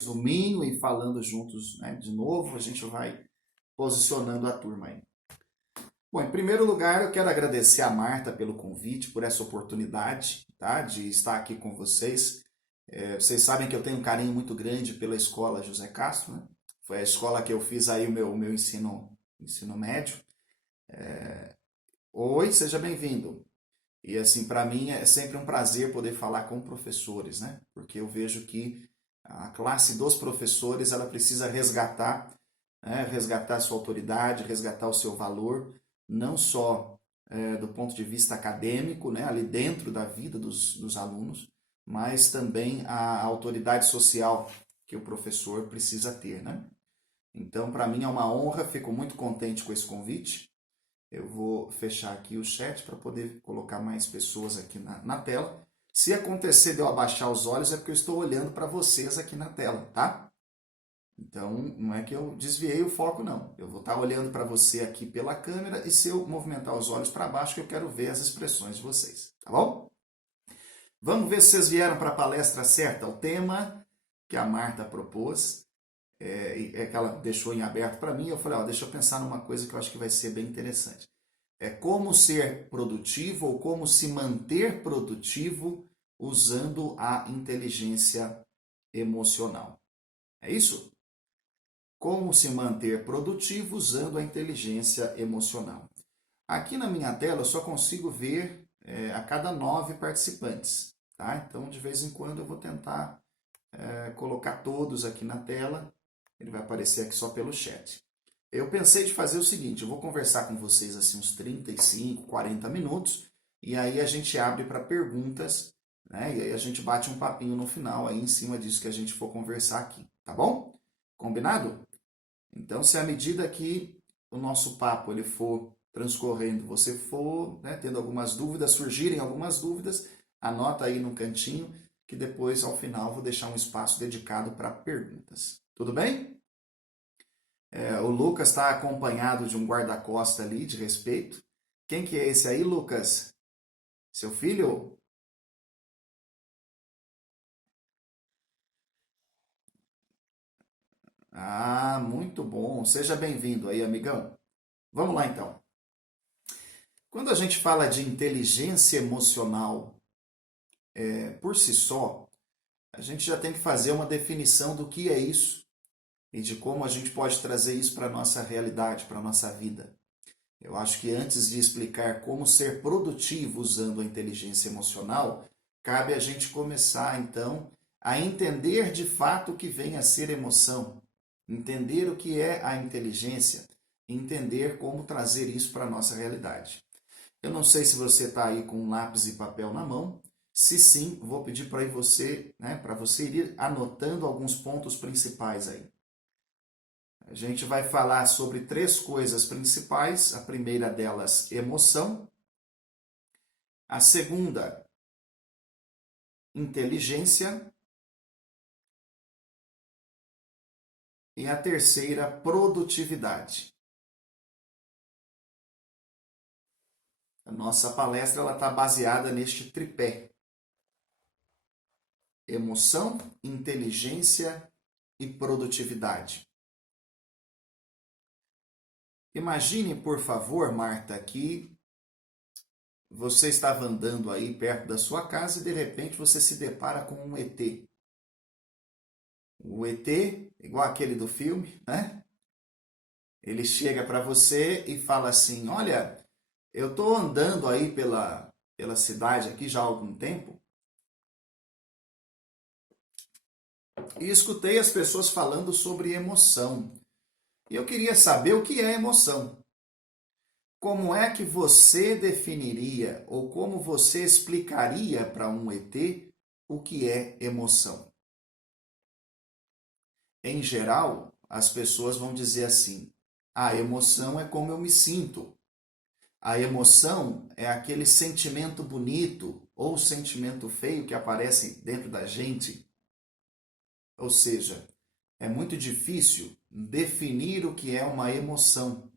resuminho e falando juntos, né, de novo, a gente vai posicionando a turma aí. Bom, em primeiro lugar, eu quero agradecer a Marta pelo convite, por essa oportunidade, tá, de estar aqui com vocês. Vocês sabem que eu tenho um carinho muito grande pela escola José Castro, né? Foi a escola que eu fiz aí o meu ensino médio. Oi, seja bem-vindo. E assim, para mim é sempre um prazer poder falar com professores, né? Porque eu vejo que a classe dos professores, ela precisa resgatar, né? Resgatar sua autoridade, resgatar o seu valor, não só do ponto de vista acadêmico, né? Ali dentro da vida dos alunos, mas também a autoridade social que o professor precisa ter, né? Então, para mim é uma honra, fico muito contente com esse convite. Eu vou fechar aqui o chat para poder colocar mais pessoas aqui na tela. Se acontecer de eu abaixar os olhos, é porque eu estou olhando para vocês aqui na tela, tá? Então, não é que eu desviei o foco, não. Eu vou estar olhando para você aqui pela câmera e se eu movimentar os olhos para baixo, que eu quero ver as expressões de vocês, tá bom? Vamos ver se vocês vieram para a palestra certa. O tema que a Marta propôs que ela deixou em aberto para mim, eu falei, ó, deixa eu pensar numa coisa que eu acho que vai ser bem interessante. É como ser produtivo ou como se manter produtivo usando a inteligência emocional. É isso? Como se manter produtivo usando a inteligência emocional. Aqui na minha tela eu só consigo ver a cada 9 participantes. Tá? Então, de vez em quando eu vou tentar colocar todos aqui na tela. Ele vai aparecer aqui só pelo chat. Eu pensei de fazer o seguinte, eu vou conversar com vocês assim uns 35, 40 minutos, e aí a gente abre para perguntas, né? E aí a gente bate um papinho no final aí em cima disso que a gente for conversar aqui, tá bom? Combinado? Então, se à medida que o nosso papo ele for transcorrendo, você for, né, tendo algumas dúvidas, surgirem algumas dúvidas, anota aí no cantinho, que depois, ao final, vou deixar um espaço dedicado para perguntas. Tudo bem? O Lucas está acompanhado de um guarda-costa ali, de respeito. Quem que é esse aí, Lucas? Seu filho? Ah, muito bom. Seja bem-vindo aí, amigão. Vamos lá, então. Quando a gente fala de inteligência emocional por si só, a gente já tem que fazer uma definição do que é isso e de como a gente pode trazer isso para a nossa realidade, para a nossa vida. Eu acho que antes de explicar como ser produtivo usando a inteligência emocional, cabe a gente começar então a entender de fato o que vem a ser emoção, entender o que é a inteligência, entender como trazer isso para a nossa realidade. Eu não sei se você está aí com um lápis e papel na mão. Se sim, vou pedir para você, né, para você ir anotando alguns pontos principais aí. A gente vai falar sobre 3 coisas principais. A primeira delas, emoção. A segunda, inteligência. E a terceira, produtividade. A nossa palestra está baseada neste tripé: emoção, inteligência e produtividade. Imagine, por favor, Marta, que você estava andando aí perto da sua casa e de repente você se depara com um ET. O ET, igual aquele do filme, né? Ele chega para você e fala assim: olha, eu estou andando aí pela cidade aqui já há algum tempo e escutei as pessoas falando sobre emoção. E eu queria saber o que é emoção. Como é que você definiria ou como você explicaria para um ET o que é emoção? Em geral, as pessoas vão dizer assim: a emoção é como eu me sinto. A emoção é aquele sentimento bonito ou sentimento feio que aparece dentro da gente. Ou seja, é muito difícil definir o que é uma emoção.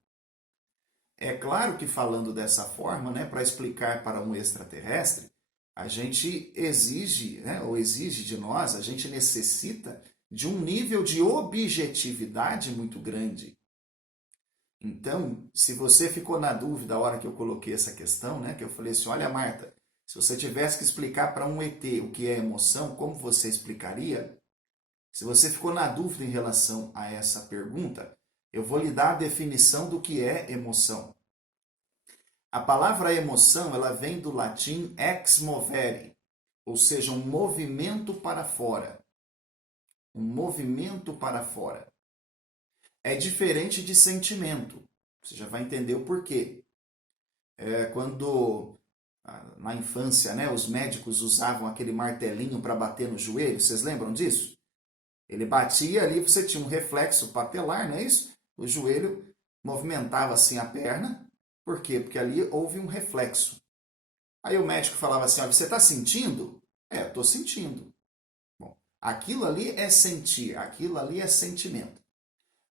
É claro que falando dessa forma, né, para explicar para um extraterrestre, a gente exige, né, ou exige de nós, a gente necessita de um nível de objetividade muito grande. Então, se você ficou na dúvida a hora que eu coloquei essa questão, né, que eu falei assim, olha, Marta, se você tivesse que explicar para um ET o que é emoção, como você explicaria? Se você ficou na dúvida em relação a essa pergunta, eu vou lhe dar a definição do que é emoção. A palavra emoção, ela vem do latim ex movere, ou seja, um movimento para fora. Um movimento para fora. É diferente de sentimento. Você já vai entender o porquê. Quando na infância, né, os médicos usavam aquele martelinho para bater no joelho, vocês lembram disso? Ele batia ali, você tinha um reflexo patelar, não é isso? O joelho movimentava assim a perna. Por quê? Porque ali houve um reflexo. Aí o médico falava assim, você está sentindo? Eu estou sentindo. Bom, aquilo ali é sentir, aquilo ali é sentimento.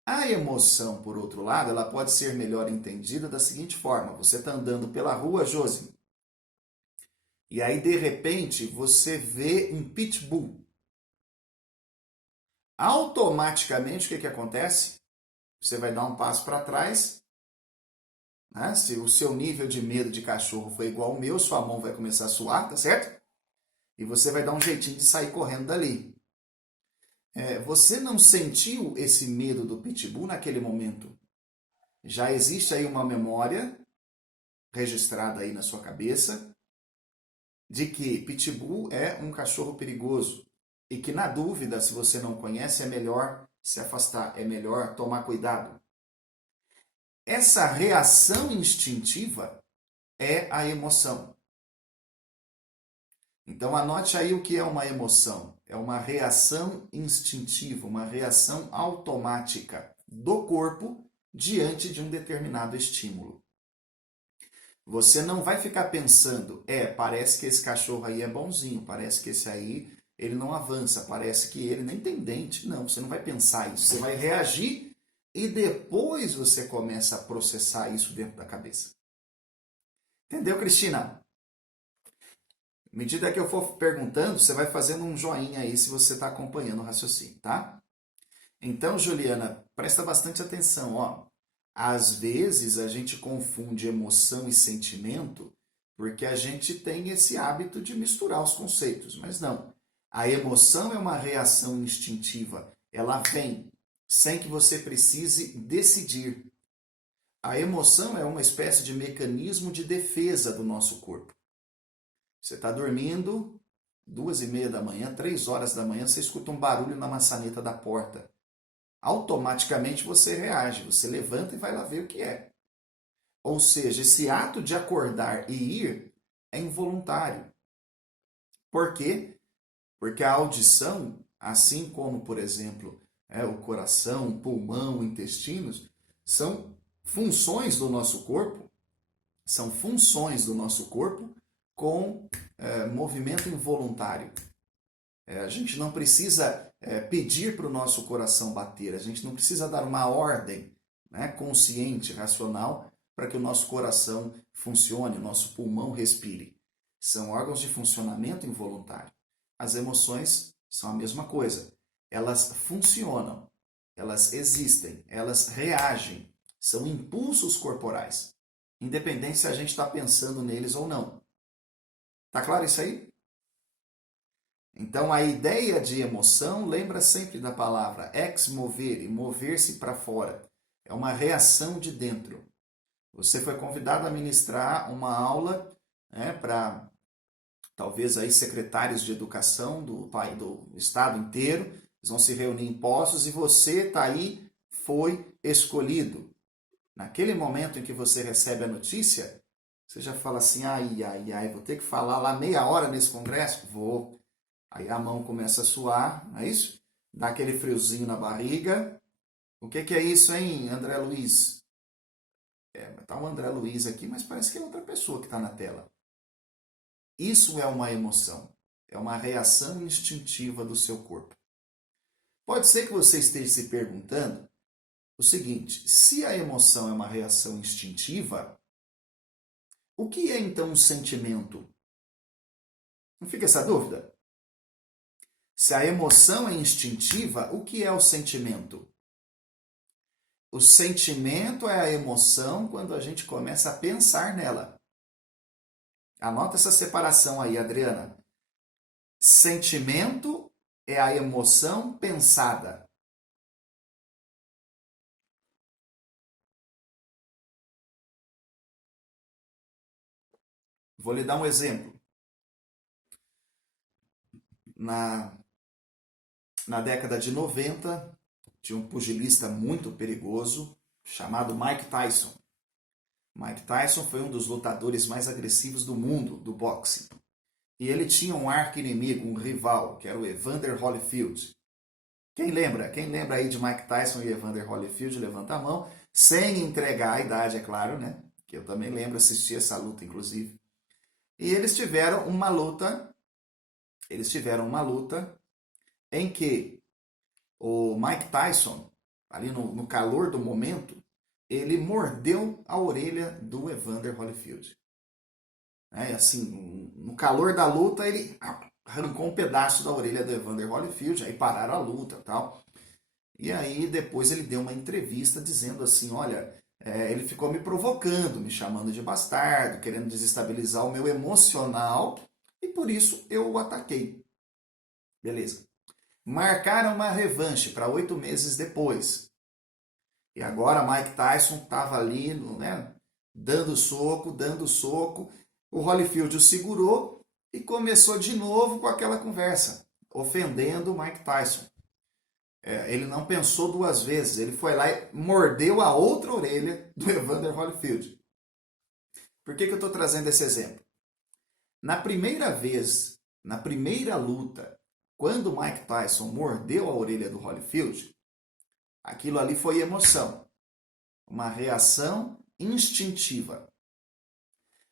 A emoção, por outro lado, ela pode ser melhor entendida da seguinte forma. Você está andando pela rua, Josi, e aí, de repente, você vê um pitbull. Automaticamente, o que acontece? Você vai dar um passo para trás, né? Se o seu nível de medo de cachorro foi igual ao meu, sua mão vai começar a suar, tá certo? E você vai dar um jeitinho de sair correndo dali. Você não sentiu esse medo do pitbull naquele momento. Já existe aí uma memória registrada aí na sua cabeça de que pitbull é um cachorro perigoso e que, na dúvida, se você não conhece, é melhor se afastar, é melhor tomar cuidado. Essa reação instintiva é a emoção. Então, anote aí o que é uma emoção. É uma reação instintiva, uma reação automática do corpo diante de um determinado estímulo. Você não vai ficar pensando, parece que esse cachorro aí é bonzinho, parece que esse aí ele não avança, parece que ele nem tem dente. Não, você não vai pensar isso. Você vai reagir e depois você começa a processar isso dentro da cabeça. Entendeu, Cristina? À medida que eu for perguntando, você vai fazendo um joinha aí se você está acompanhando o raciocínio, tá? Então, Juliana, presta bastante atenção, ó. Às vezes a gente confunde emoção e sentimento porque a gente tem esse hábito de misturar os conceitos, mas não. A emoção é uma reação instintiva, ela vem sem que você precise decidir. A emoção é uma espécie de mecanismo de defesa do nosso corpo. Você está dormindo, 2:30 da manhã, 3 horas da manhã, você escuta um barulho na maçaneta da porta. Automaticamente você reage, você levanta e vai lá ver o que é. Ou seja, esse ato de acordar e ir é involuntário. Por quê? Porque a audição, assim como, por exemplo, o coração, o pulmão, o intestinos, são funções do nosso corpo, com movimento involuntário. A gente não precisa pedir para o nosso coração bater, a gente não precisa dar uma ordem, né, consciente, racional, para que o nosso coração funcione, o nosso pulmão respire. São órgãos de funcionamento involuntário. As emoções são a mesma coisa. Elas funcionam, elas existem, elas reagem, são impulsos corporais, independente se a gente está pensando neles ou não. Tá claro isso aí? Então, a ideia de emoção lembra sempre da palavra ex movere, mover-se para fora. É uma reação de dentro. Você foi convidado a ministrar uma aula, né, para talvez aí secretários de educação do estado inteiro. Eles vão se reunir em Poços e você está aí, foi escolhido. Naquele momento em que você recebe a notícia, você já fala assim, vou ter que falar lá meia hora nesse congresso? Vou. Aí a mão começa a suar, não é isso? Dá aquele friozinho na barriga. O que é isso, hein, André Luiz? Tá o André Luiz aqui, mas parece que é outra pessoa que está na tela. Isso é uma emoção. É uma reação instintiva do seu corpo. Pode ser que você esteja se perguntando o seguinte, se a emoção é uma reação instintiva, o que é então um sentimento? Não fica essa dúvida? Se a emoção é instintiva, o que é o sentimento? O sentimento é a emoção quando a gente começa a pensar nela. Anota essa separação aí, Adriana. Sentimento é a emoção pensada. Vou lhe dar um exemplo. Na década de 90, tinha um pugilista muito perigoso chamado Mike Tyson. Mike Tyson foi um dos lutadores mais agressivos do mundo, do boxe. E ele tinha um arqui-inimigo, um rival, que era o Evander Holyfield. Quem lembra? Quem lembra aí de Mike Tyson e Evander Holyfield? Levanta a mão. Sem entregar a idade, é claro, né? Que eu também lembro, assisti essa luta, inclusive. E eles tiveram uma luta em que o Mike Tyson, ali no calor do momento, ele mordeu a orelha do Evander Holyfield. Assim, no calor da luta, ele arrancou um pedaço da orelha do Evander Holyfield, aí pararam a luta e tal. E aí depois ele deu uma entrevista dizendo assim, olha, ele ficou me provocando, me chamando de bastardo, querendo desestabilizar o meu emocional, e por isso eu o ataquei. Beleza. Marcaram uma revanche para 8 meses depois. E agora Mike Tyson estava ali, né, dando soco. O Holyfield o segurou e começou de novo com aquela conversa, ofendendo o Mike Tyson. Ele não pensou duas vezes, ele foi lá e mordeu a outra orelha do Evander Holyfield. Por que eu estou trazendo esse exemplo? Na primeira vez, na primeira luta, quando o Mike Tyson mordeu a orelha do Holyfield, aquilo ali foi emoção, uma reação instintiva.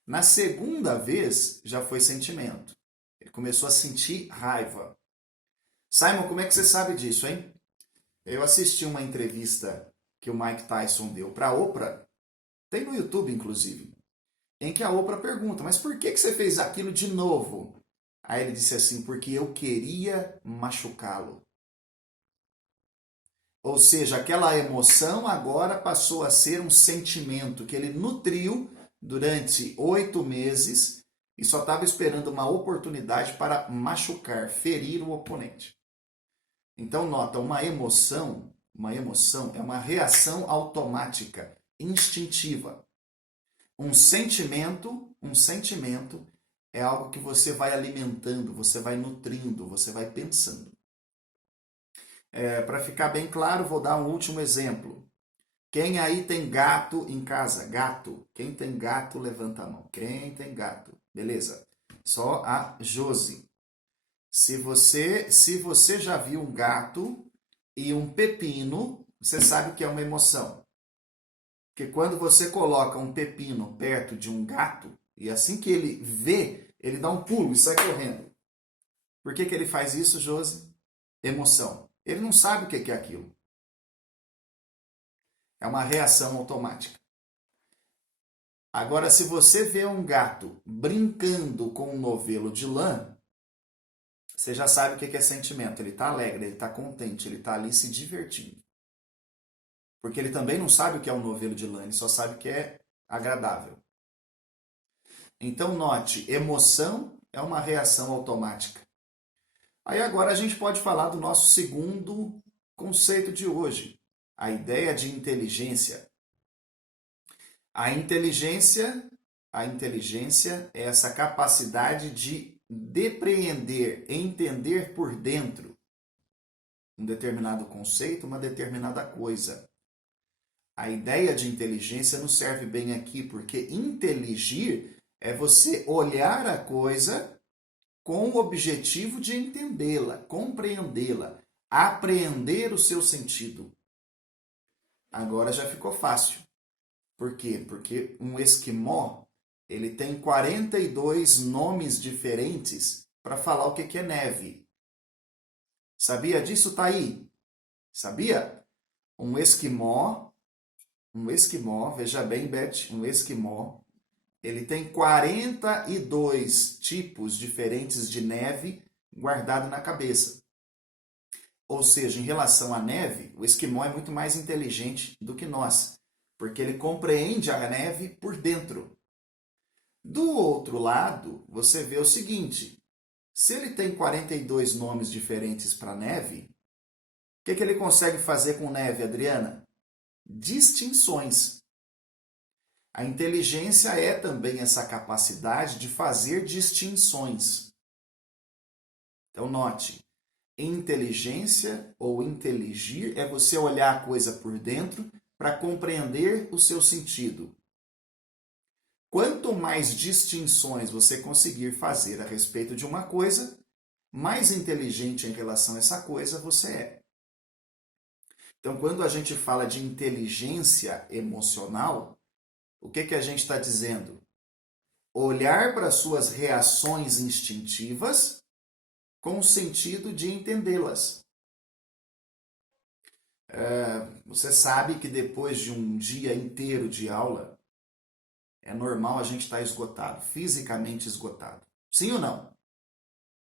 Na segunda vez, já foi sentimento. Ele começou a sentir raiva. Simon, como é que você sabe disso, hein? Eu assisti uma entrevista que o Mike Tyson deu para a Oprah, tem no YouTube, inclusive, em que a Oprah pergunta, mas por que você fez aquilo de novo? Aí ele disse assim, porque eu queria machucá-lo. Ou seja, aquela emoção agora passou a ser um sentimento que ele nutriu durante 8 meses e só estava esperando uma oportunidade para machucar, ferir o oponente. Então, nota, uma emoção é uma reação automática, instintiva. Um sentimento é algo que você vai alimentando, você vai nutrindo, você vai pensando. Para ficar bem claro, vou dar um último exemplo. Quem aí tem gato em casa? Gato. Quem tem gato, levanta a mão. Quem tem gato? Beleza. Só a Josi. Se você já viu um gato e um pepino, você sabe que é uma emoção. Porque quando você coloca um pepino perto de um gato, e assim que ele vê, ele dá um pulo e sai correndo. Por que ele faz isso, Josi? Emoção. Ele não sabe o que é aquilo. É uma reação automática. Agora, se você vê um gato brincando com um novelo de lã, você já sabe o que é sentimento. Ele está alegre, ele está contente, ele está ali se divertindo. Porque ele também não sabe o que é um novelo de lã, ele só sabe que é agradável. Então, note, emoção é uma reação automática. Aí agora a gente pode falar do nosso segundo conceito de hoje, a ideia de inteligência. A inteligência é essa capacidade de depreender, entender por dentro um determinado conceito, uma determinada coisa. A ideia de inteligência nos serve bem aqui, porque inteligir é você olhar a coisa com o objetivo de entendê-la, compreendê-la, apreender o seu sentido. Agora já ficou fácil. Por quê? Porque um esquimó, ele tem 42 nomes diferentes para falar o que é neve. Sabia disso, Thaí? Sabia? Um esquimó, veja bem, Beth, um esquimó, ele tem 42 tipos diferentes de neve guardado na cabeça. Ou seja, em relação à neve, o esquimó é muito mais inteligente do que nós, porque ele compreende a neve por dentro. Do outro lado, você vê o seguinte: se ele tem 42 nomes diferentes para neve, o que ele consegue fazer com neve, Adriana? Distinções. A inteligência é também essa capacidade de fazer distinções. Então, note, inteligência ou inteligir é você olhar a coisa por dentro para compreender o seu sentido. Quanto mais distinções você conseguir fazer a respeito de uma coisa, mais inteligente em relação a essa coisa você é. Então, quando a gente fala de inteligência emocional, o que a gente está dizendo? Olhar para suas reações instintivas com o sentido de entendê-las. Você sabe que depois de um dia inteiro de aula, é normal a gente estar esgotado, fisicamente esgotado. Sim ou não?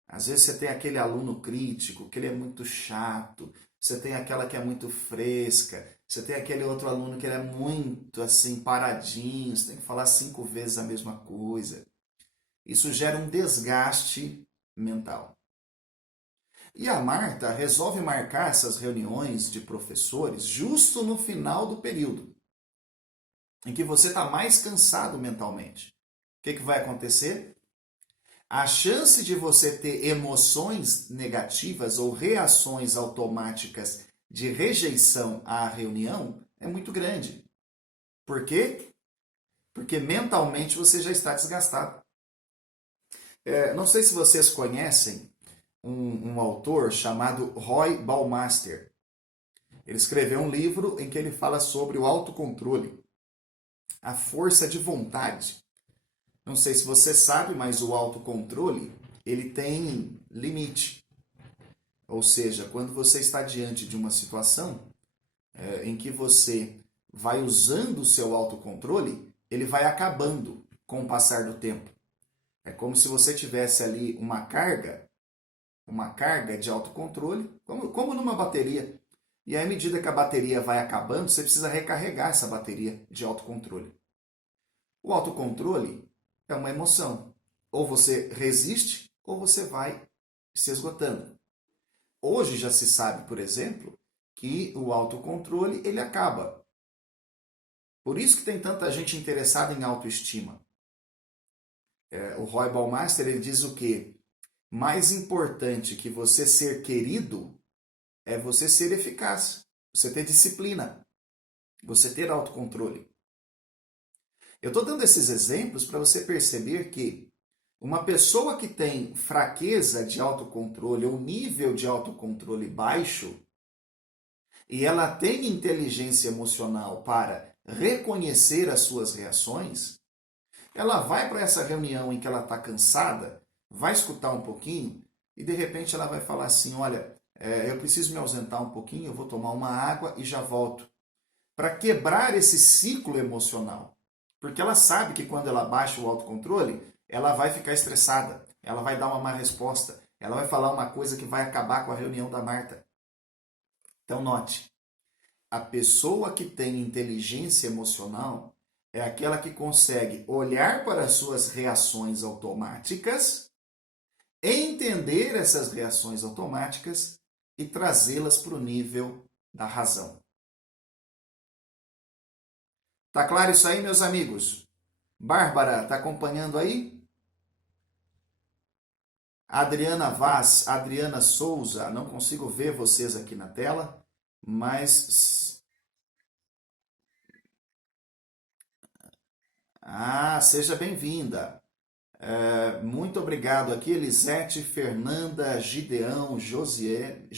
Às vezes você tem aquele aluno crítico, que ele é muito chato, você tem aquela que é muito fresca, você tem aquele outro aluno que ele é muito assim, paradinho, você tem que falar 5 vezes a mesma coisa. Isso gera um desgaste mental. E a Marta resolve marcar essas reuniões de professores justo no final do período, em que você está mais cansado mentalmente. O que vai acontecer? A chance de você ter emoções negativas ou reações automáticas de rejeição à reunião é muito grande. Por quê? Porque mentalmente você já está desgastado. Não sei se vocês conhecem um autor chamado Roy Baumeister. Ele escreveu um livro em que ele fala sobre o autocontrole, a força de vontade. Não sei se você sabe, mas o autocontrole, ele tem limite. Ou seja, quando você está diante de uma situação em que você vai usando o seu autocontrole, ele vai acabando com o passar do tempo. É como se você tivesse ali uma carga de autocontrole, como numa bateria. E aí, à medida que a bateria vai acabando, você precisa recarregar essa bateria de autocontrole. O autocontrole é uma emoção. Ou você resiste, ou você vai se esgotando. Hoje já se sabe, por exemplo, que o autocontrole ele acaba. Por isso que tem tanta gente interessada em autoestima. O Roy Baumeister ele diz o quê? Mais importante que você ser querido é você ser eficaz, você ter disciplina, você ter autocontrole. Eu estou dando esses exemplos para você perceber que uma pessoa que tem fraqueza de autocontrole ou nível de autocontrole baixo e ela tem inteligência emocional para reconhecer as suas reações, ela vai para essa reunião em que ela está cansada, vai escutar um pouquinho e de repente ela vai falar assim, olha, eu preciso me ausentar um pouquinho, eu vou tomar uma água e já volto. Para quebrar esse ciclo emocional. Porque ela sabe que quando ela baixa o autocontrole, ela vai ficar estressada, ela vai dar uma má resposta, ela vai falar uma coisa que vai acabar com a reunião da Marta. Então note, a pessoa que tem inteligência emocional é aquela que consegue olhar para as suas reações automáticas, entender essas reações automáticas e trazê-las para o nível da razão. Tá claro isso aí, meus amigos? Bárbara, tá acompanhando aí? Adriana Vaz, Adriana Souza, não consigo ver vocês aqui na tela, mas... seja bem-vinda. Muito obrigado aqui, Elisete, Fernanda, Gideão, Josiele,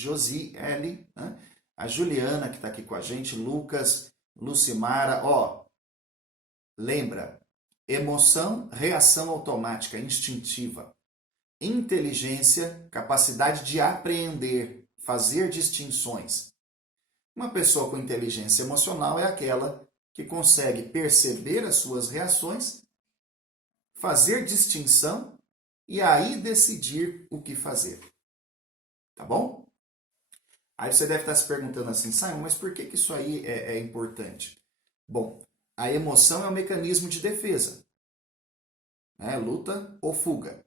né? A Juliana que está aqui com a gente, Lucas, Lucimara, lembra, emoção, reação automática, instintiva. Inteligência, capacidade de apreender, fazer distinções. Uma pessoa com inteligência emocional é aquela que consegue perceber as suas reações, fazer distinção e aí decidir o que fazer. Tá bom? Aí você deve estar se perguntando assim, Simon, mas por que isso aí é importante? Bom, a emoção é um mecanismo de defesa, né? Luta ou fuga.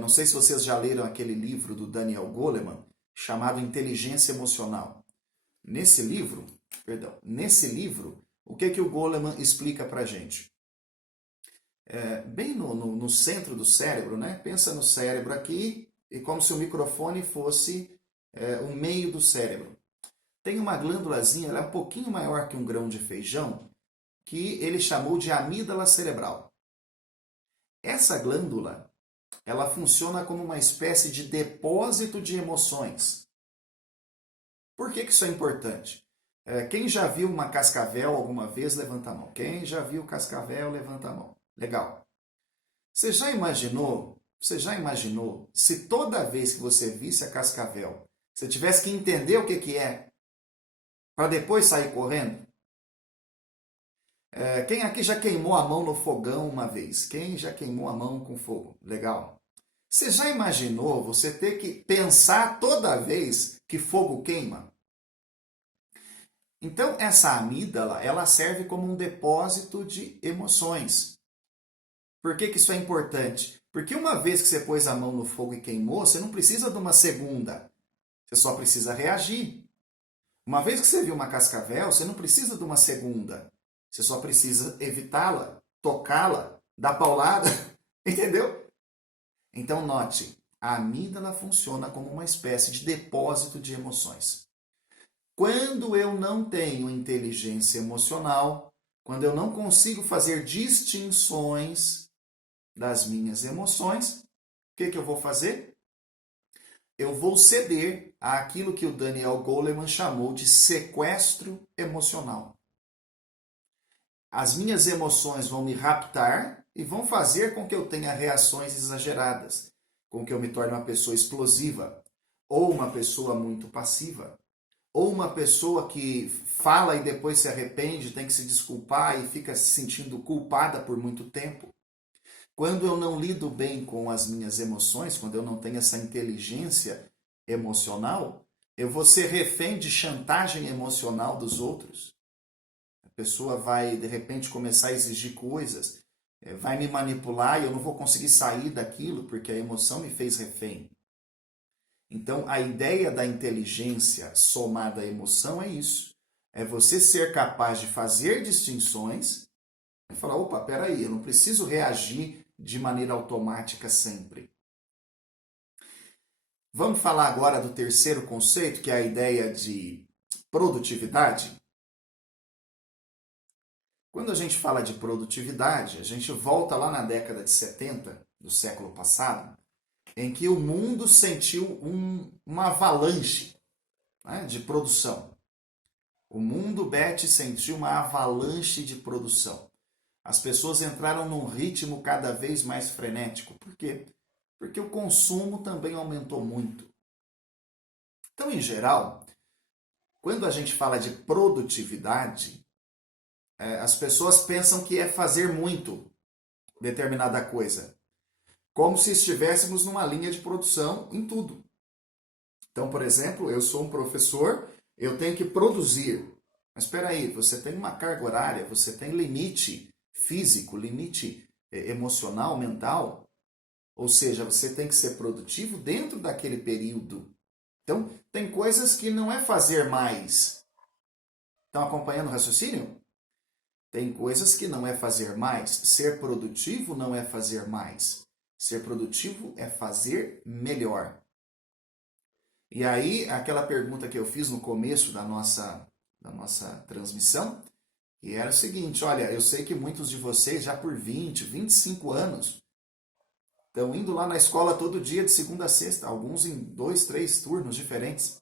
Não sei se vocês já leram aquele livro do Daniel Goleman, chamado Inteligência Emocional. Nesse livro, o que o Goleman explica pra gente? Bem no centro do cérebro, né? Pensa no cérebro aqui e como se o microfone fosse o meio do cérebro. Tem uma glândulazinha, ela é um pouquinho maior que um grão de feijão, que ele chamou de amígdala cerebral. Essa glândula, ela funciona como uma espécie de depósito de emoções. Por que isso é importante? Quem já viu uma cascavel alguma vez, levanta a mão. Quem já viu cascavel, levanta a mão. Legal. Você já imaginou se toda vez que você visse a cascavel, você tivesse que entender o que é, para depois sair correndo? Quem aqui já queimou a mão no fogão uma vez? Quem já queimou a mão com fogo? Legal. Você já imaginou você ter que pensar toda vez que fogo queima? Então, essa amígdala, ela serve como um depósito de emoções. Por que isso é importante? Porque uma vez que você pôs a mão no fogo e queimou, você não precisa de uma segunda. Você só precisa reagir. Uma vez que você viu uma cascavel, você não precisa de uma segunda. Você só precisa evitá-la, tocá-la, dar paulada. Entendeu? Então, note, a amígdala funciona como uma espécie de depósito de emoções. Quando eu não tenho inteligência emocional, quando eu não consigo fazer distinções das minhas emoções, o que eu vou fazer? Eu vou ceder àquilo que o Daniel Goleman chamou de sequestro emocional. As minhas emoções vão me raptar e vão fazer com que eu tenha reações exageradas, com que eu me torne uma pessoa explosiva, ou uma pessoa muito passiva, ou uma pessoa que fala e depois se arrepende, tem que se desculpar e fica se sentindo culpada por muito tempo. Quando eu não lido bem com as minhas emoções, quando eu não tenho essa inteligência emocional, eu vou ser refém de chantagem emocional dos outros. A pessoa vai, de repente, começar a exigir coisas, vai me manipular e eu não vou conseguir sair daquilo porque a emoção me fez refém. Então, a ideia da inteligência somada à emoção é isso. É você ser capaz de fazer distinções e falar, opa, peraí, eu não preciso reagir de maneira automática sempre. Vamos falar agora do terceiro conceito, que é a ideia de produtividade. Quando a gente fala de produtividade, a gente volta lá na década de 70 do século passado, em que o mundo sentiu uma avalanche, né, de produção. O mundo, Beth, sentiu uma avalanche de produção. As pessoas entraram num ritmo cada vez mais frenético. Por quê? Porque o consumo também aumentou muito. Então, em geral, quando a gente fala de produtividade, as pessoas pensam que é fazer muito determinada coisa, como se estivéssemos numa linha de produção em tudo. Então, por exemplo, eu sou um professor, eu tenho que produzir. Mas espera aí, você tem uma carga horária, você tem limite físico, limite emocional, mental. Ou seja, você tem que ser produtivo dentro daquele período. Então, tem coisas que não é fazer mais. Estão acompanhando o raciocínio? Tem coisas que não é fazer mais. Ser produtivo não é fazer mais. Ser produtivo é fazer melhor. E aí, aquela pergunta que eu fiz no começo da nossa transmissão, e era o seguinte, olha, eu sei que muitos de vocês já por 20, 25 anos estão indo lá na escola todo dia de segunda a sexta, alguns em 2, 3 turnos diferentes.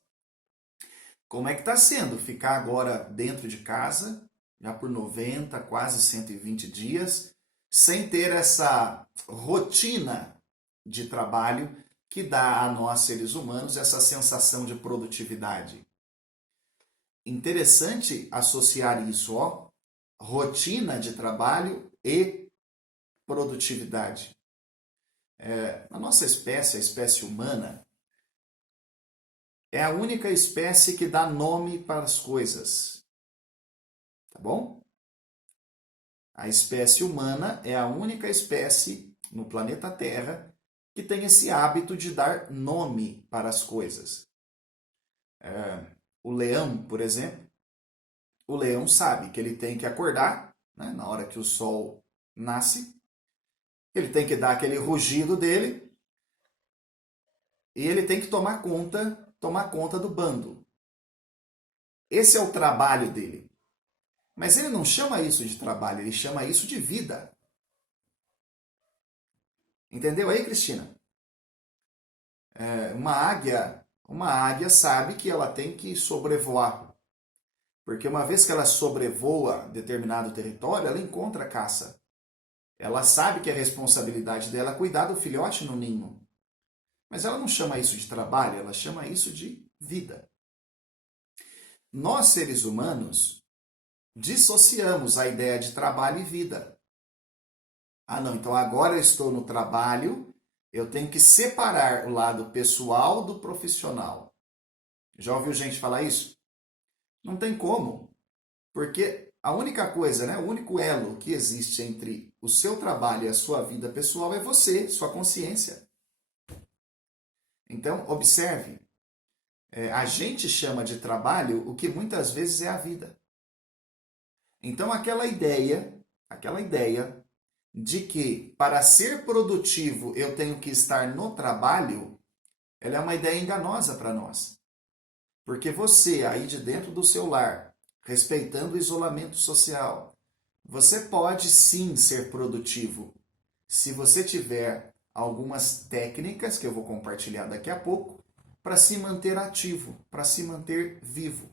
Como é que está sendo ficar agora dentro de casa, já por 90, quase 120 dias, sem ter essa rotina de trabalho que dá a nós, seres humanos, essa sensação de produtividade? Interessante associar isso, ó, rotina de trabalho e produtividade. Na nossa espécie, a espécie humana, é a única espécie que dá nome para as coisas. Tá bom? A espécie humana é a única espécie no planeta Terra que tem esse hábito de dar nome para as coisas. O leão, por exemplo, o leão sabe que ele tem que acordar, né, na hora que o sol nasce, ele tem que dar aquele rugido dele e ele tem que tomar conta do bando. Esse é o trabalho dele. Mas ele não chama isso de trabalho, ele chama isso de vida. Entendeu aí, Cristina? Uma águia sabe que ela tem que sobrevoar. Porque uma vez que ela sobrevoa determinado território, ela encontra a caça. Ela sabe que a responsabilidade dela é cuidar do filhote no ninho. Mas ela não chama isso de trabalho, ela chama isso de vida. Nós, seres humanos, dissociamos a ideia de trabalho e vida. Ah, não, então agora eu estou no trabalho, eu tenho que separar o lado pessoal do profissional. Já ouviu gente falar isso? Não tem como, porque a única coisa, né, o único elo que existe entre o seu trabalho e a sua vida pessoal é você, sua consciência. Então, observe, a gente chama de trabalho o que muitas vezes é a vida. Então, aquela ideia de que para ser produtivo eu tenho que estar no trabalho, ela é uma ideia enganosa para nós. Porque você, aí de dentro do seu lar, respeitando o isolamento social, você pode sim ser produtivo se você tiver algumas técnicas que eu vou compartilhar daqui a pouco para se manter ativo, para se manter vivo.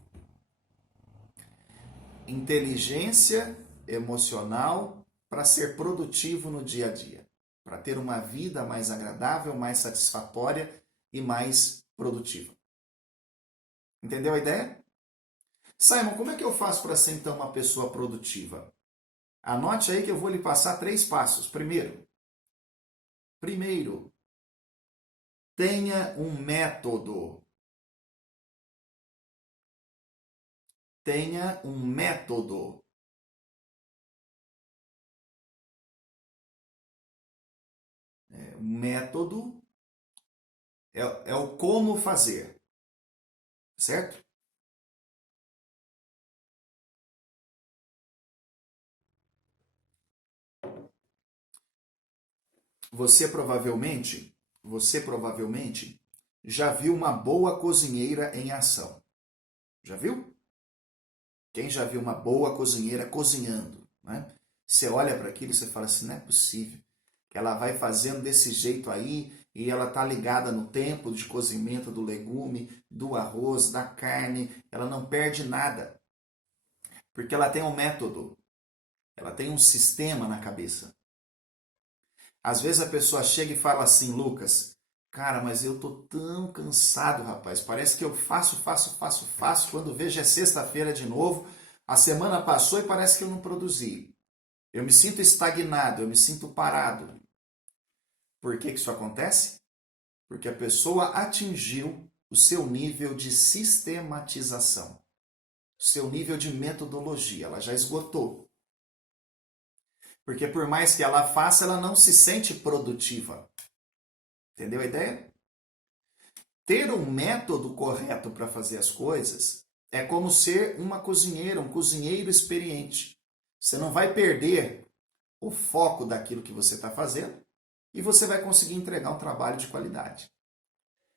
Inteligência emocional para ser produtivo no dia a dia, para ter uma vida mais agradável, mais satisfatória e mais produtiva. Entendeu a ideia? Simon, como é que eu faço para ser então uma pessoa produtiva? Anote aí que eu vou lhe passar 3 passos. Primeiro, tenha um método. Tenha um método. O método é o como fazer, certo? Você provavelmente já viu uma boa cozinheira em ação. Já viu? Quem já viu uma boa cozinheira cozinhando, né? Você olha para aquilo e você fala assim, não é possível que ela vai fazendo desse jeito aí e ela tá ligada no tempo de cozimento do legume, do arroz, da carne, ela não perde nada, porque ela tem um método, ela tem um sistema na cabeça. Às vezes a pessoa chega e fala assim, Lucas, cara, mas eu tô tão cansado, rapaz. Parece que eu faço. Quando vejo é sexta-feira de novo. A semana passou e parece que eu não produzi. Eu me sinto estagnado, eu me sinto parado. Por que isso acontece? Porque a pessoa atingiu o seu nível de sistematização, o seu nível de metodologia. Ela já esgotou. Porque por mais que ela faça, ela não se sente produtiva. Entendeu a ideia? Ter um método correto para fazer as coisas é como ser uma cozinheira, um cozinheiro experiente. Você não vai perder o foco daquilo que você está fazendo e você vai conseguir entregar um trabalho de qualidade.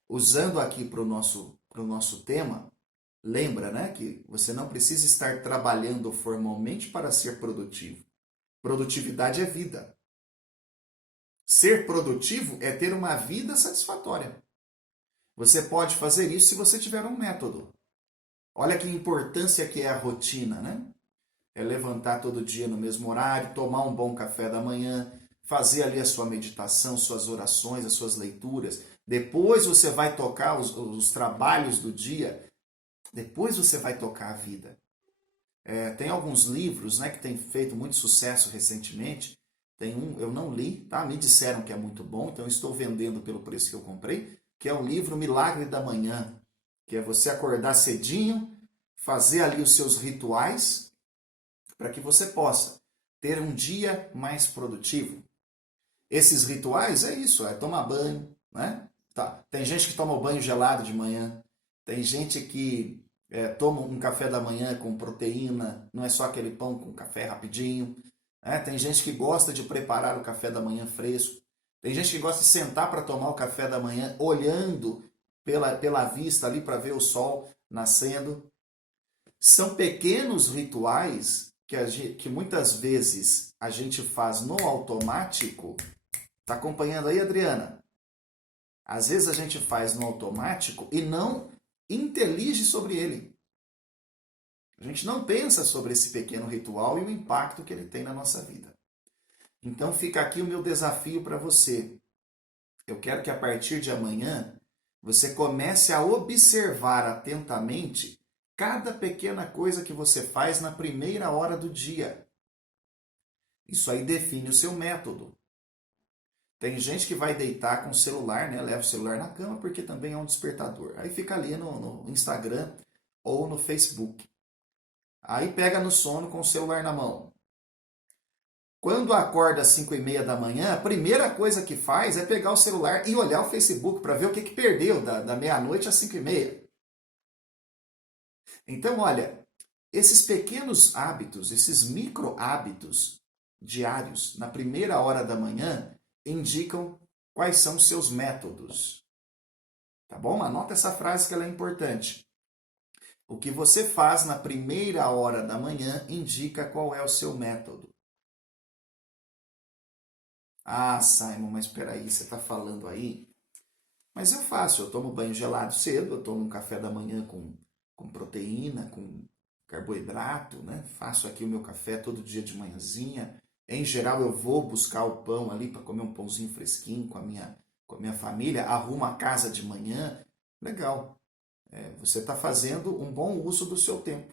Usando aqui para o nosso tema, lembra, né, que você não precisa estar trabalhando formalmente para ser produtivo. Produtividade é vida. Ser produtivo é ter uma vida satisfatória. Você pode fazer isso se você tiver um método. Olha que importância que é a rotina, né? É levantar todo dia no mesmo horário, tomar um bom café da manhã, fazer ali a sua meditação, suas orações, as suas leituras. Depois você vai tocar os trabalhos do dia. Depois você vai tocar a vida. Tem alguns livros, né, que têm feito muito sucesso recentemente. Tem um, eu não li, tá? Me disseram que é muito bom, então estou vendendo pelo preço que eu comprei, que é o livro Milagre da Manhã, que é você acordar cedinho, fazer ali os seus rituais, para que você possa ter um dia mais produtivo. Esses rituais é isso, é tomar banho, né? Tá. Tem gente que toma o banho gelado de manhã, tem gente que toma um café da manhã com proteína, não é só aquele pão com café rapidinho. Né? Tem gente que gosta de preparar o café da manhã fresco. Tem gente que gosta de sentar para tomar o café da manhã olhando pela vista ali para ver o sol nascendo. São pequenos rituais que muitas vezes a gente faz no automático. Tá acompanhando aí, Adriana? Às vezes a gente faz no automático e não intelige sobre ele. A gente não pensa sobre esse pequeno ritual e o impacto que ele tem na nossa vida. Então fica aqui o meu desafio para você. Eu quero que a partir de amanhã você comece a observar atentamente cada pequena coisa que você faz na primeira hora do dia. Isso aí define o seu método. Tem gente que vai deitar com o celular, né? Leva o celular na cama porque também é um despertador. Aí fica ali no Instagram ou no Facebook. Aí pega no sono com o celular na mão. Quando acorda às 5h30 da manhã, a primeira coisa que faz é pegar o celular e olhar o Facebook para ver o que perdeu da meia-noite às 5h30. Então, olha, esses pequenos hábitos, esses micro hábitos diários na primeira hora da manhã indicam quais são os seus métodos. Tá bom? Anota essa frase que ela é importante. O que você faz na primeira hora da manhã indica qual é o seu método. Ah, Simon, mas espera aí, você está falando aí? Mas eu faço, eu tomo banho gelado cedo, eu tomo um café da manhã com proteína, com carboidrato, né? Faço aqui o meu café todo dia de manhãzinha. Em geral, eu vou buscar o pão ali para comer um pãozinho fresquinho com a minha família, arrumo a casa de manhã. Legal. Você está fazendo um bom uso do seu tempo.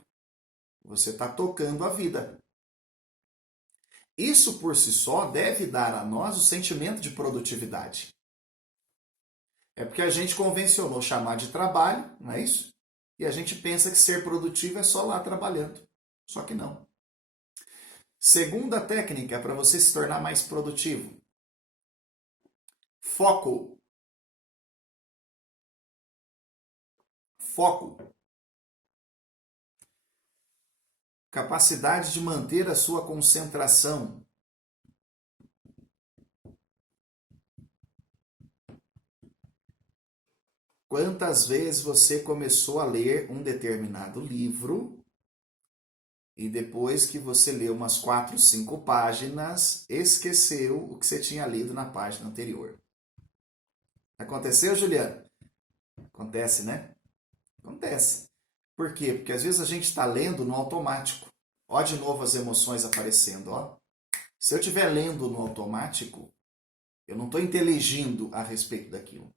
Você está tocando a vida. Isso por si só deve dar a nós o sentimento de produtividade. É porque a gente convencionou chamar de trabalho, não é isso? E a gente pensa que ser produtivo é só lá trabalhando. Só que não. Segunda técnica para você se tornar mais produtivo. Foco. Foco. Capacidade de manter a sua concentração. Quantas vezes você começou a ler um determinado livro e depois que você leu umas 4, 5 páginas, esqueceu o que você tinha lido na página anterior? Aconteceu, Juliana? Acontece, né? Acontece. Por quê? Porque às vezes a gente está lendo no automático. Ó de novo as emoções aparecendo, ó. Se eu estiver lendo no automático, eu não estou inteligindo a respeito daquilo.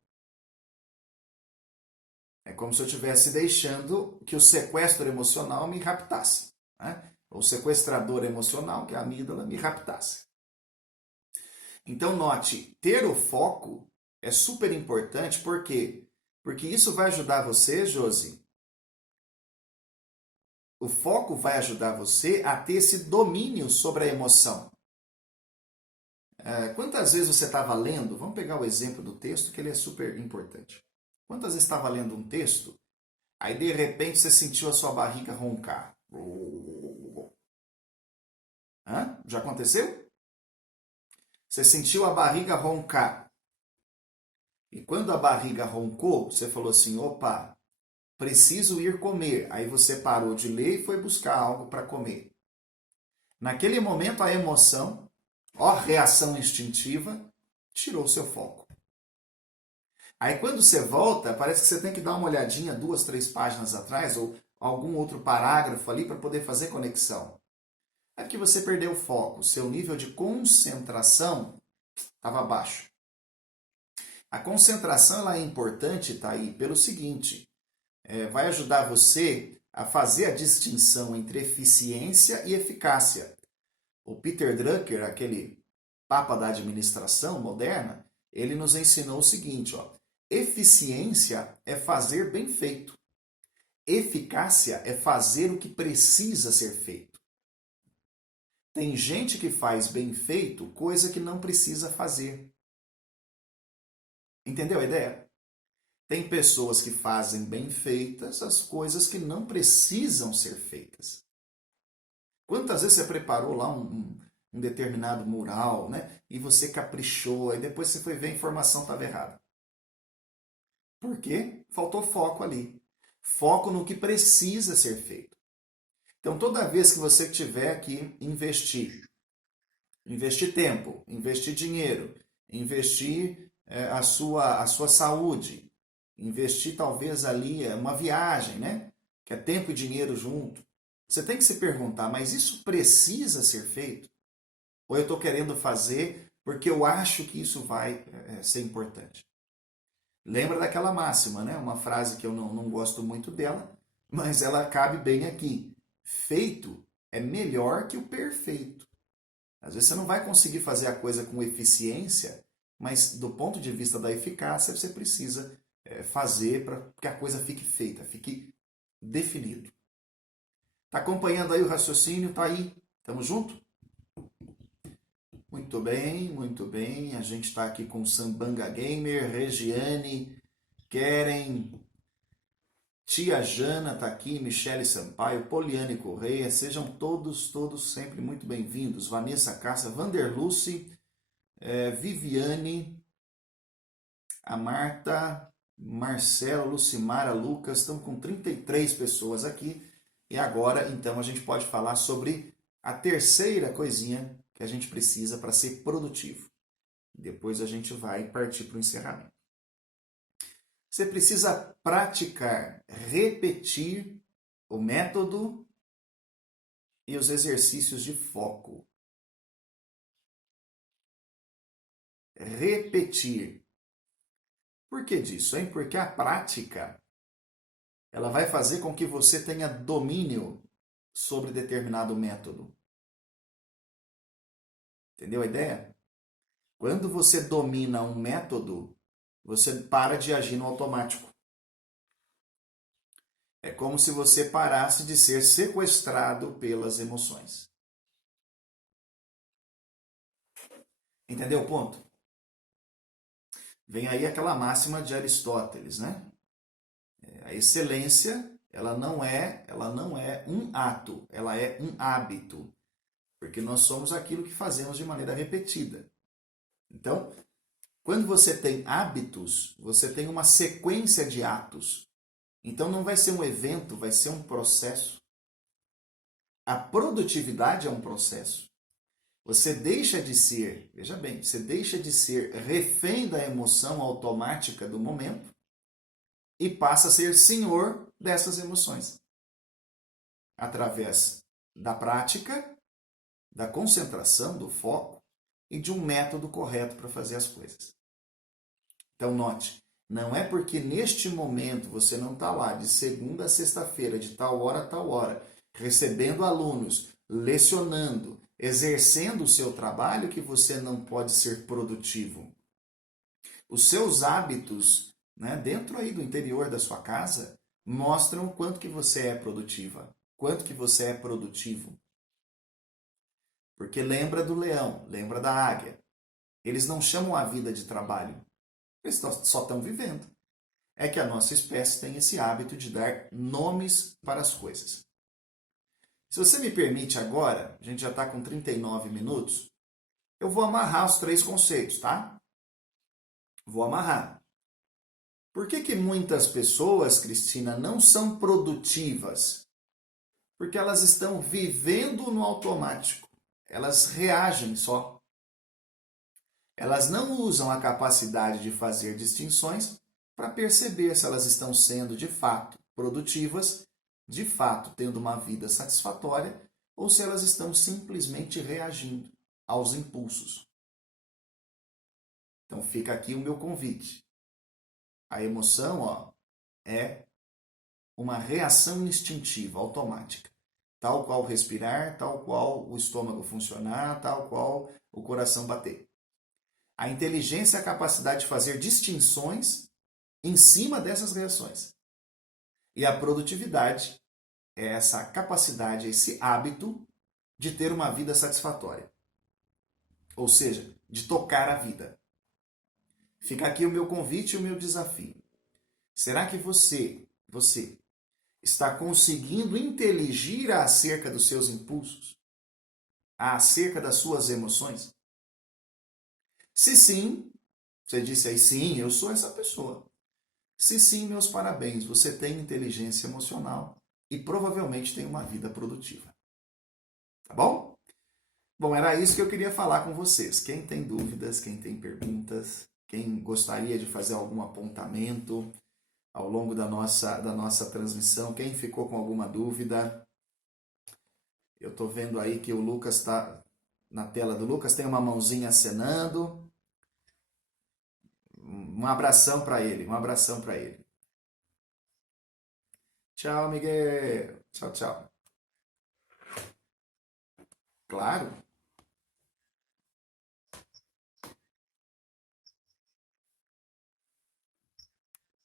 É como se eu estivesse deixando que o sequestro emocional me raptasse. Né? O sequestrador emocional, que é a amígdala, me raptasse. Então note, ter o foco é super importante, por quê? Porque isso vai ajudar você, Josi. O foco vai ajudar você a ter esse domínio sobre a emoção. Quantas vezes você estava lendo, vamos pegar o exemplo do texto, que ele é super importante. Quantas vezes estava lendo um texto, aí de repente você sentiu a sua barriga roncar? Hã? Já aconteceu? Você sentiu a barriga roncar. E quando a barriga roncou, você falou assim, opa, preciso ir comer. Aí você parou de ler e foi buscar algo para comer. Naquele momento a emoção, ó, reação instintiva, tirou o seu foco. Aí quando você volta, parece que você tem que dar uma olhadinha 2, 3 páginas atrás ou algum outro parágrafo ali para poder fazer conexão. É porque você perdeu o foco, seu nível de concentração estava baixo. A concentração ela é importante, tá aí, pelo seguinte, vai ajudar você a fazer a distinção entre eficiência e eficácia. O Peter Drucker, aquele papa da administração moderna, ele nos ensinou o seguinte, ó, eficiência é fazer bem feito. Eficácia é fazer o que precisa ser feito. Tem gente que faz bem feito coisa que não precisa fazer. Entendeu a ideia? Tem pessoas que fazem bem feitas as coisas que não precisam ser feitas. Quantas vezes você preparou lá um determinado mural, né? E você caprichou, e depois você foi ver a informação estava errada. Por quê? Faltou foco ali. Foco no que precisa ser feito. Então, toda vez que você tiver que investir tempo, investir dinheiro, investir a sua saúde, investir talvez ali uma viagem, né? Que é tempo e dinheiro junto. Você tem que se perguntar, mas isso precisa ser feito? Ou eu estou querendo fazer porque eu acho que isso vai ser importante? Lembra daquela máxima, né? Uma frase que eu não gosto muito dela, mas ela cabe bem aqui. Feito é melhor que o perfeito. Às vezes você não vai conseguir fazer a coisa com eficiência, mas do ponto de vista da eficácia, você precisa fazer para que a coisa fique feita, fique definido. Tá acompanhando aí o raciocínio? Tá aí? Tamo junto? Muito bem, muito bem. A gente está aqui com Sambanga Gamer, Regiane, Keren, Tia Jana está aqui, Michele Sampaio, Poliane Correia, sejam todos sempre muito bem-vindos. Vanessa Cassa, Vanderluce, Viviane, a Marta, Marcelo, Lucimara, Lucas, estamos com 33 pessoas aqui. E agora, então, a gente pode falar sobre a terceira coisinha que a gente precisa para ser produtivo. Depois a gente vai partir para o encerramento. Você precisa praticar, repetir o método e os exercícios de foco. Repetir. Por que disso, hein? Porque a prática ela vai fazer com que você tenha domínio sobre determinado método. Entendeu a ideia? Quando você domina um método, você para de agir no automático. É como se você parasse de ser sequestrado pelas emoções. Entendeu o ponto? Vem aí aquela máxima de Aristóteles, né? A excelência, ela não é um ato, ela é um hábito, porque nós somos aquilo que fazemos de maneira repetida. Então, quando você tem hábitos, você tem uma sequência de atos. Então não vai ser um evento, vai ser um processo. A produtividade é um processo. Você deixa de ser, veja bem, você deixa de ser refém da emoção automática do momento e passa a ser senhor dessas emoções. Através da prática, da concentração, do foco e de um método correto para fazer as coisas. Então note, não é porque neste momento você não está lá de segunda a sexta-feira, de tal hora a tal hora, recebendo alunos, lecionando, exercendo o seu trabalho, que você não pode ser produtivo. Os seus hábitos, né, dentro aí do interior da sua casa, mostram o quanto que você é produtiva, quanto que você é produtivo. Porque lembra do leão, lembra da águia. Eles não chamam a vida de trabalho, eles só estão vivendo. É que a nossa espécie tem esse hábito de dar nomes para as coisas. Se você me permite agora, a gente já está com 39 minutos, eu vou amarrar os 3 conceitos, tá? Vou amarrar. Por que muitas pessoas, Cristina, não são produtivas? Porque elas estão vivendo no automático. Elas reagem só. Elas não usam a capacidade de fazer distinções para perceber se elas estão sendo de fato produtivas, de fato tendo uma vida satisfatória, ou se elas estão simplesmente reagindo aos impulsos. Então fica aqui o meu convite. A emoção, é uma reação instintiva, automática. Tal qual respirar, tal qual o estômago funcionar, tal qual o coração bater. A inteligência é a capacidade de fazer distinções em cima dessas reações. E a produtividade é essa capacidade, esse hábito de ter uma vida satisfatória. Ou seja, de tocar a vida. Fica aqui o meu convite e o meu desafio. Será que você está conseguindo inteligir acerca dos seus impulsos? Acerca das suas emoções? Se sim, você disse aí, sim, eu sou essa pessoa. Se sim, meus parabéns, você tem inteligência emocional e provavelmente tem uma vida produtiva. Tá bom? Bom, era isso que eu queria falar com vocês. Quem tem dúvidas, quem tem perguntas, quem gostaria de fazer algum apontamento ao longo da nossa transmissão, quem ficou com alguma dúvida, eu estou vendo aí que o Lucas está na tela do Lucas, tem uma mãozinha acenando. Um abração para ele, um abração para ele. Tchau, Miguel. Tchau, tchau. Claro.